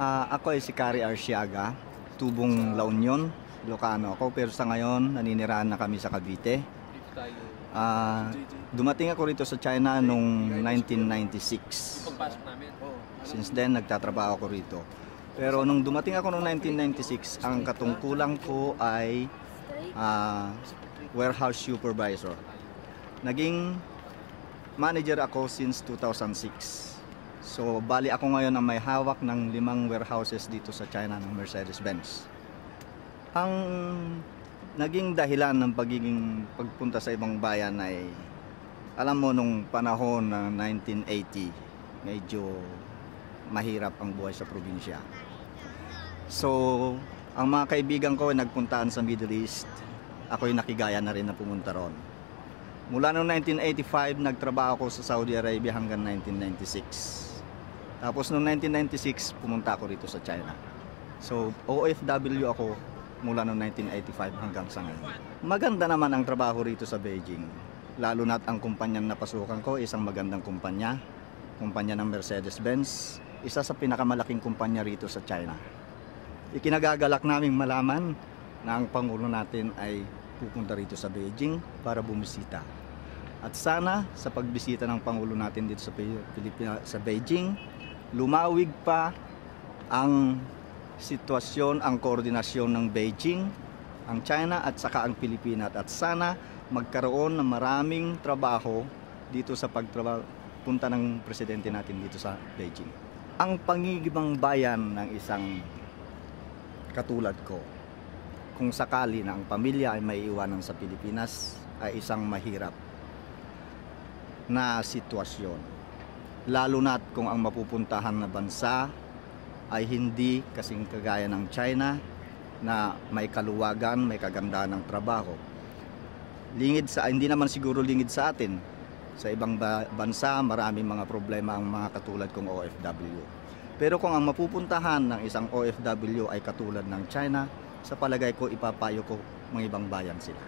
Ako ay si Kari Arsiaga, tubong La Union, Ilocano ako, pero sa ngayon naninirahan na kami sa Cavite. Dumating ako rito sa China noong 1996. Since then, nagtatrabaho ako rito. Pero nung dumating ako noong 1996, ang katungkulan ko ay warehouse supervisor. Naging manager ako since 2006. So, bali ako ngayon ang may hawak ng 5 warehouses dito sa China ng Mercedes-Benz. Ang naging dahilan ng pagpunta sa ibang bayan ay, alam mo, nung panahon ng 1980, medyo mahirap ang buhay sa probinsya. So, ang mga kaibigan ko ay nagpuntaan sa Middle East. Ako'y nakigaya na rin na pumunta ron. Mula noong 1985, nagtrabaho ako sa Saudi Arabia hanggang 1996. Tapos noong 1996, pumunta ako rito sa China. So, OFW ako mula noong 1985 hanggang sa ngayon. Maganda naman ang trabaho rito sa Beijing. Lalo na't ang kumpanyang napasukan ko, isang magandang kumpanya. Kumpanya ng Mercedes-Benz. Isa sa pinakamalaking kumpanya rito sa China. Ikinagagalak naming malaman na ang Pangulo natin ay pupunta rito sa Beijing para bumisita. At sana sa pagbisita ng Pangulo natin dito sa Beijing, lumawig pa ang sitwasyon, ang koordinasyon ng Beijing, ang China at saka ang Pilipinas. At sana magkaroon ng maraming trabaho dito sa pagpunta ng presidente natin dito sa Beijing. Ang pangigibang bayan ng isang katulad ko, kung sakali na ang pamilya ay may iwanan sa Pilipinas, ay isang mahirap na sitwasyon. Lalo na't kung ang mapupuntahan na bansa ay hindi kasing kagaya ng China na may kaluwagan, may kagandahan ng trabaho. Hindi naman siguro lingid sa atin. Sa ibang bansa, maraming mga problema ang mga katulad kong OFW. Pero kung ang mapupuntahan ng isang OFW ay katulad ng China, sa palagay ko ipapayo ko mga ibang bayan sila.